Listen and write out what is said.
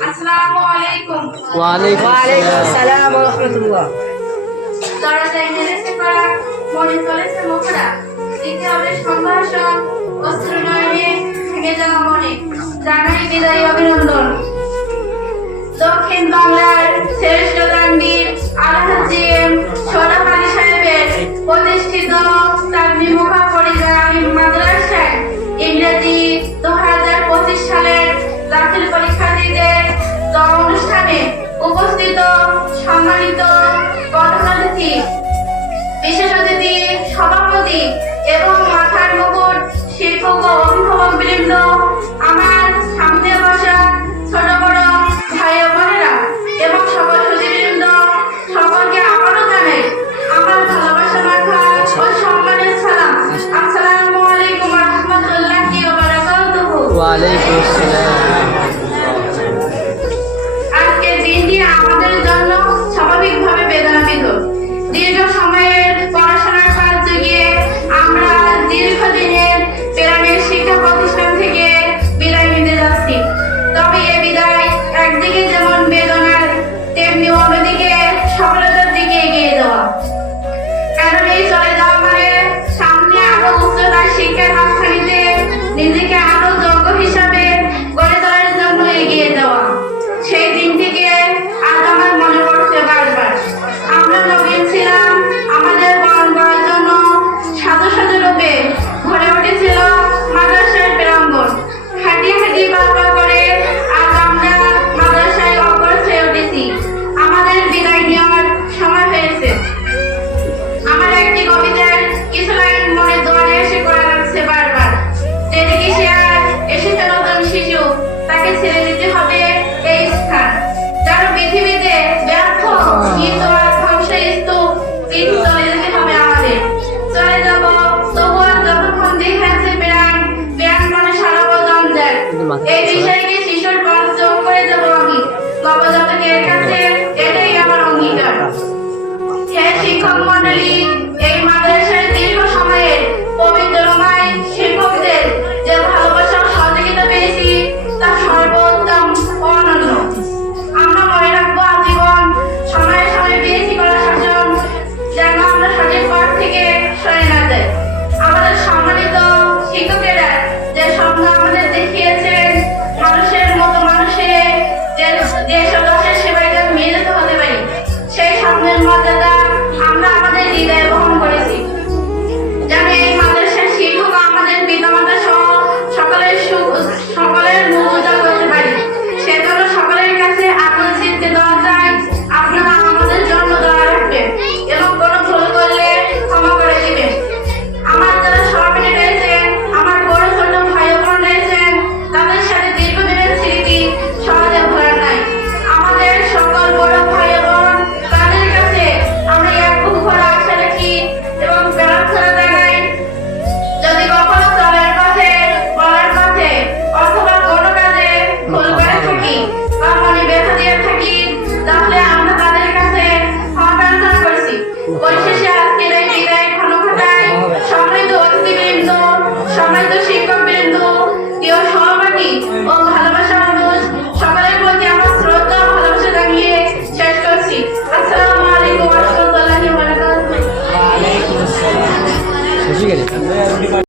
আসসালামু আলাইকুম। ওয়ালাইকুম আসসালাম ওয়া রাহমাতুল্লাহ। দরজায় মেরেছে পাড়া, মনে চলেছে মোখরা, দিতে হবে সম্ভাষণ, অশ্রু নয়নে ভেঙে যাওয়া মনে, জানাই বিদায়ী অভিনন্দন। দক্ষিণ বাংলার শ্রেষ্ঠ তানবীর আলহাজ জিএম শরীফ আলী সাহেবের প্রতিষ্ঠিত তাকনিমুখা পরিবার আলিম মাদ্রাসায় ইংরেজি 2025 সালের দাখিল পরীক্ষার্থীদের অনুষ্ঠানে উপস্থিত সম্মানিত প্রধান অতিথি, বিশেষ অতিথি, সভাপতি এবং মাথার মুকুট শিক্ষক ও অভিভাবক বৃন্দ, আমার সামনে বসা ছোট বড় ভাই ও বোনেরা এবং সকল সুধীবৃন্দ, সকলকে আবারও জানাই আমার ভালোবাসা মাখা ও সম্মানের সালাম। আসসালামু আলাইকুম ওয়া রাহমাতুল্লাহি ওয়া বারাকাতুহু। ওয়ালাইকুম আসসালাম। আজকের দিনটি আমাদের জন্য স্বাভাবিকভাবে বেদনাবিধ। দীর্ঘ সময়ের পড়াশোনার কাজ জুগিয়ে আমরা দীর্ঘদিনের প্রাণের শিক্ষা প্রতিষ্ঠান থেকে বিদায় নিতে যাচ্ছি। তবে এ বিদায় একদিকে যেমন বেদনার, তেমনি অন্যদিকে সফলতার দিকে এগিয়ে যাওয়া। কারণ এই চলে যাওয়া মানে সামনে আরো উচ্চতার শিক্ষার হাতছানিতে নিজেকে আরো যোগ্য হিসাবে গড়ে তোলার জন্য এগিয়ে যাওয়া। সেই দিন থেকে আজ আমার মনে পড়ছে বারবার, আমরা নবীন ছিলাম, আমাদের বরণ করার জন্য সাধু সাধু রূপে ভরে উঠেছিল মাদ্রাসার প্রাঙ্গণ। হাঁটিয়ে হাঁটিয়ে বারবার করে আজ আমরা মাদ্রাসায় অগ্রসর উঠেছি। আমাদের বিদায় নেওয়ার সময় হয়েছে। আমার একটি কবিতার কিছু লাইন মনে দোয়ারে এসে করে রাখছে বারবার। যেদিকে সে আর এসেছে নতুন শিশু, তাকে ছেড়ে দিতে হবে এই স্থান। যারা পৃথিবীতে ব্যর্থ, কিন্তু আর ধ্বংসের স্তূপ, কিন্তু চলে যেতে হবে আমাদের। চলে যাব তবুও যতক্ষণ দেখে আছে প্রাণ, প্রাণ মানে সারাবো জঞ্জাল। এই বিষয়কে শিশুর পঞ্চম করে যাব আমি নবজাতকের কাছে, এটাই আমার অঙ্গীকার। হে শিক্ষক মন্ডলী, এই মাদ্রাসার দীর্ঘ সময়ের পবিত্রময় শিক্ষকদের যে ভালোবাসা ও সহযোগিতা পেয়েছি তা সর্বোত্তম ও অনন্য। আমরা মনে রাখবো আজীবন সময়ে সময়ে পেয়েছি করা শাসন, যেন আমরা সঠিক পথ থেকে সরে না যাই। আমাদের সম্মানিত শিক্ষকেরা যে স্বপ্ন আমাদের দেখিয়েছেন, মানুষের মতো মানুষের যেসব দশের সেবায় যেন মিলিত হতে পারি, সেই স্বপ্নের মর্যাদা আমরা আমাদের হৃদয়ে বহন করেছি। যেন এই মাদ্রাসার শিক্ষক আমাদের পিতামাতা সহ সকলের মুখ উজ্জ্বল করতে পারি, সেজন্য সকলের কাছে আকুল চিত্তে দোয়া চাই আপনারা আমাদের জন্য দোয়া রাখবেন এবং কোনো ভুল করলে ক্ষমা করে দিবেন। আমার যারা সহপাঠী রয়েছেন, আমার বড় ছোট ভাই ও বোন রয়েছেন, তাদের সাথে দীর্ঘদিনের স্মৃতি সহজে ভোলা নাই। আমাদের সকল বড় ভাই ও বোন, তাদের কাছে আমরা এক বুক ভরা আশা রাখি এবং প্রার্থনা জানাই, যদি কখনো চলার পথে, বলার পথে অথবা কোনো কাজে ভুল করে থাকি বা মনে ব্যথা দিয়ে থাকি, তাহলে আমরা তাদের কাছে ক্ষমা প্রার্থনা করছি। পরিশেষে আজকের এই বিদায় ঘনঘটায় সম্মানিত অতিথিবৃন্দ, সম্মানিত শিক্ষক